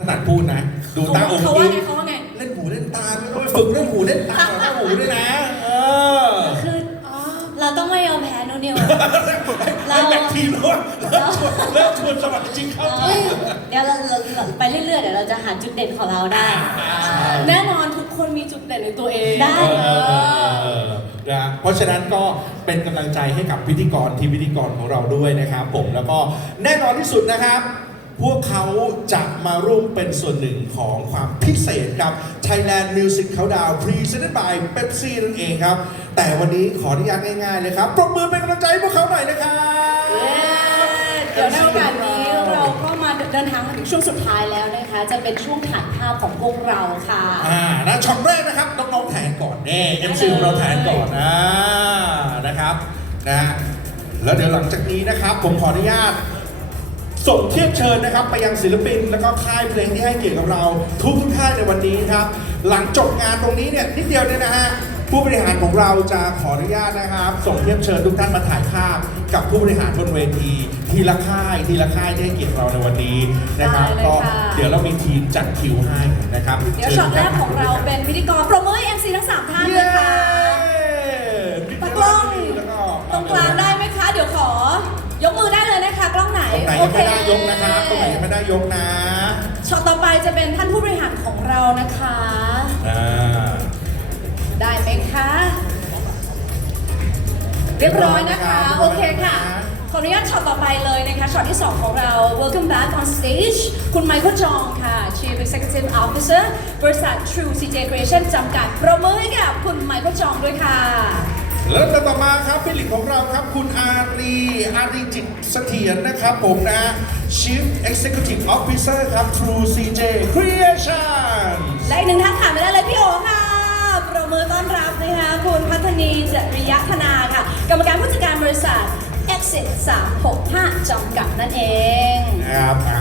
ถนัดพูดนะ ดูตาองค์เขาว่าอิไงงเขาว่าไง เล่นหูเล่นตาไม่ต้องไปฝึกเรื่องหูเล่นตาของหูด้วยนะเออคือเราต้องไม่ยอมแพ้นูนิวเราเราแบ่งทีมแล้วอะเริ่มชวนเริ่มชวนสมัครจริงเข้าทีมเดี๋ยวเราเราเราไปเรื่อยๆเดี๋ยวเราจะหาจุดเด่นของเราได้ แน่นอนทุกคนมีจุดเด่นในตัวเองได้เออเออเออนะเพราะฉะนั้นก็เป็นกำลังใจให้กับพิธีกรทีมพิธีกรของเราด้วยนะครับ ผมแล้วก็แน่นอนที่สุดนะครับ พวกเขาจะมาร่วมเป็นส่วนหนึ่งของความพิเศษครับ Thailand Music Countdown Presented by Pepsi นั่นเองครับ แต่วันนี้ขออนุญาตง่ายๆเลยครับปรบมือเป็นกำลังใจให้พวกเขาหน่อยนะครับเดี๋ยวในโอกาสนี้เราก็มาเดินทางมาถึงช่วงสุดท้ายแล้วนะคะ จะเป็นช่วงถ่ายภาพของพวกเราค่ะอ่านะช็อตแรกนะครับน้องๆแทนก่อนเน่เอ็มซีของเราแทนก่อนนะนะครับนะแล้วเดี๋ยวหลังจากนี้นะครับ ผมขออนุญาต ส่งเทียบเชิญนะครับไปยังศิลปิน แล้วก็ค่ายเพลงที่ให้เกียรติกับเราทุกทุกๆค่ายในวันนี้ครับ หลังจบงานตรงนี้เนี่ยนิดเดียวเนี่ยนะฮะผู้บริหารของเราจะขออนุญาตนะครับ ส่งเทียบเชิญทุกท่านมาถ่ายภาพ กับผู้บริหารบนเวที ทีละค่ายทีละค่ายที่ให้เกียรติเราในวันนี้นะครับได้เลยก็ค่ะ เดี๋ยวเรามีทีมจัดคิวให้นะครับเดี๋ยวช็อตแรกของเราเป็นพิธีกรปรบมือให้ MC ทั้งสามท่านเลยค่ะ ยังไม่ได้ยกนะครับตรงไหนยังไม่ได้ยกนะช็อตต่อไปจะเป็นท่านผู้บริหารของเรานะคะ อ่าได้ไหมคะ เรียบร้อยนะคะ โอเคค่ะ ขออนุญาตช็อตต่อไปเลยนะคะ ช็อตที่ 2 ของเรา Welcome back on stage คุณไมเคิลจองค่ะ Chief Executive Officer บริษัท True CJ Creation จำกัดประมือให้กับคุณไมเคิลจองด้วยค่ะ แล้วต่อมาครับพี่หลิงของเราครับ คุณอารีอารีจิตเสถียรนะครับผมนะ Chief Executive Officer ครับ True CJ Creation และอีกหนึ่งท่านขาดไม่ได้เลยพี่โอค่ะประมือต้อนรับนะคะคุณพัฒนีจริยธนาค่ะ กรรมการผู้จัดการบริษัท Exit 365จำกัดนั่นเองนะครับอะ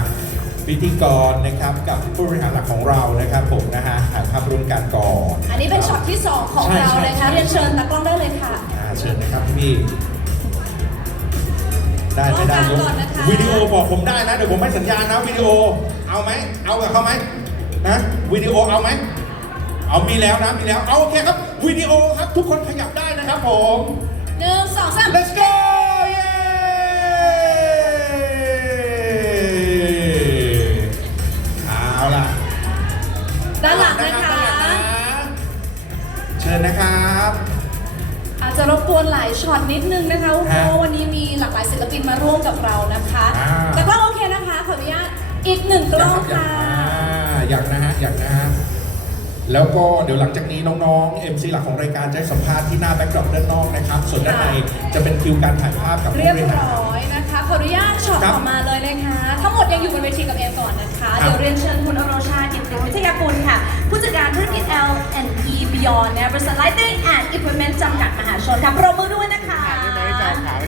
พิธีกรนะครับกับผู้บริหารหลักของเรานะครับผมนะฮะถ่ายภาพร่วมกันก่อนอันนี้เป็นช็อตที่ 2 ของใช่เราใช่นะคะใช่เรียนเชิญตากล้องได้เลยค่ะอ่าเชิญนะครับพี่ได้ไม่ได้ยรอกการก่อนนะคะวิดีโอบอกผมได้นะเดี๋ยวผมให้สัญญาณนะวิดีโอเอาไหมเอากับเขาไหมนะวิดีโอเอาไหมเอามีแล้วนะมีแล้วเอาโอเคครับวิดีโอครับทุกคนขยับได้นะครับผมหนึ่งสองสาม let's go กวนหลายช็อตนิดนึงนะคะเพฮะราะวันนี้มีหลากหลายศิลปินมาร่วมกับเรานะคะอ่า แต่กล้องโอเคนะคะขออนุญาตอีกหนึ่งกล้องค่ะอยากนะฮะอยากนะฮะแล้วก็เดี๋ยวหลังจากนี้น้องๆ MC หลักของรายการจะให้สัมภาษณ์ที่หน้าแบ็คดรอปด้านนอกนะครับ ส่วนด้านในจะเป็นคิวการถ่ายภาพกับผู้เรียบบริหาร ร้อยนะคะขออนุญาตช็อตครับต่อมาเลยนะคะ ทั้งหมดยังอยู่บนเวทีกับเอมก่อนนะคะครับ เดี๋ยวเรียนเชิญคุณอโรชากิตติวิทยากุลค่ะ ผู้จัดการธุรกิจ L&E Beyond นะบริษัท Lighting and Equipment จำกัดมหาชนค่ะปรบมือด้วย